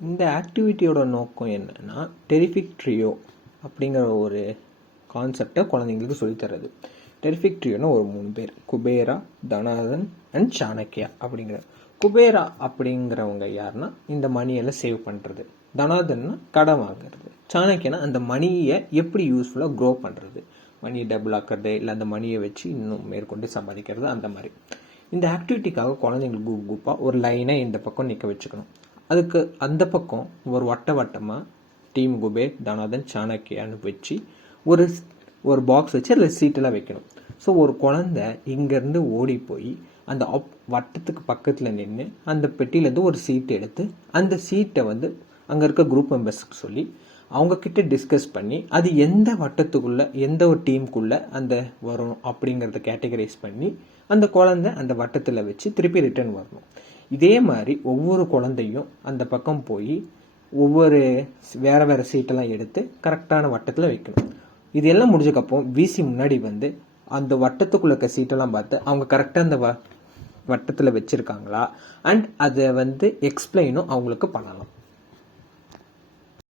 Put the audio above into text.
இந்த ஆக்டிவிட்டியோட நோக்கம் என்னன்னா டெரிஃபிக் ட்ரியோ அப்படிங்கிற ஒரு கான்செப்டை குழந்தைங்களுக்கு சொல்லித்தரது. டெரிஃபிக் ட்ரியோனா ஒரு 3 பேர், குபேரா, தனாதன் அண்ட் சாணக்கியா அப்படிங்கிற. குபேரா அப்படிங்கிறவங்க யாருன்னா இந்த மணியெல்லாம் சேவ் பண்ணுறது, தனாதன்னா கடன் வாங்குறது, சாணக்கியனா அந்த மணியை எப்படி யூஸ்ஃபுல்லாக க்ரோ பண்ணுறது, மணியை டபுள் ஆக்கிறது, இல்லை அந்த மணியை வச்சு இன்னும் மேற்கொண்டு சம்பாதிக்கிறது. அந்த மாதிரி இந்த ஆக்டிவிட்டிக்காக குழந்தைங்களுக்கு குரூப்பாக ஒரு லைனை இந்த பக்கம் நிற்க வச்சுக்கணும். அதுக்கு அந்த பக்கம் ஒரு வட்டமாக டீம் குபேர், தனாதன், சாணக்கியான்னு வச்சு ஒரு பாக்ஸ் வச்சு அதில் சீட்டெல்லாம் வைக்கணும். ஸோ ஒரு குழந்தை இங்கேருந்து ஓடி போய் அந்த வட்டத்துக்கு பக்கத்தில் நின்று அந்த பெட்டியிலேருந்து ஒரு சீட்டை எடுத்து அந்த சீட்டை அங்கே இருக்க குரூப் மெம்பர்ஸ்க்கு சொல்லி அவங்கக்கிட்ட டிஸ்கஸ் பண்ணி அது எந்த வட்டத்துக்குள்ளே எந்த ஒரு டீமுக்குள்ளே அந்த வரும் அப்படிங்கிறத கேட்டகரைஸ் பண்ணி அந்த குழந்தை அந்த வட்டத்தில் வச்சு திருப்பி ரிட்டர்ன் வரணும். இதே மாதிரி ஒவ்வொரு குழந்தையும் அந்த பக்கம் போய் ஒவ்வொரு வேறு சீட்டெல்லாம் எடுத்து கரெக்டான வட்டத்தில் வைக்கணும். இது எல்லாம் முடிஞ்சக்கப்புறம் விசி முன்னாடி அந்த வட்டத்துக்குள்ள இருக்க சீட்டெல்லாம் பார்த்து அவங்க கரெக்டாக அந்த வட்டத்தில் வச்சுருக்காங்களா அண்ட் அதை எக்ஸ்பிளைனும் அவங்களுக்கு பண்ணலாம்.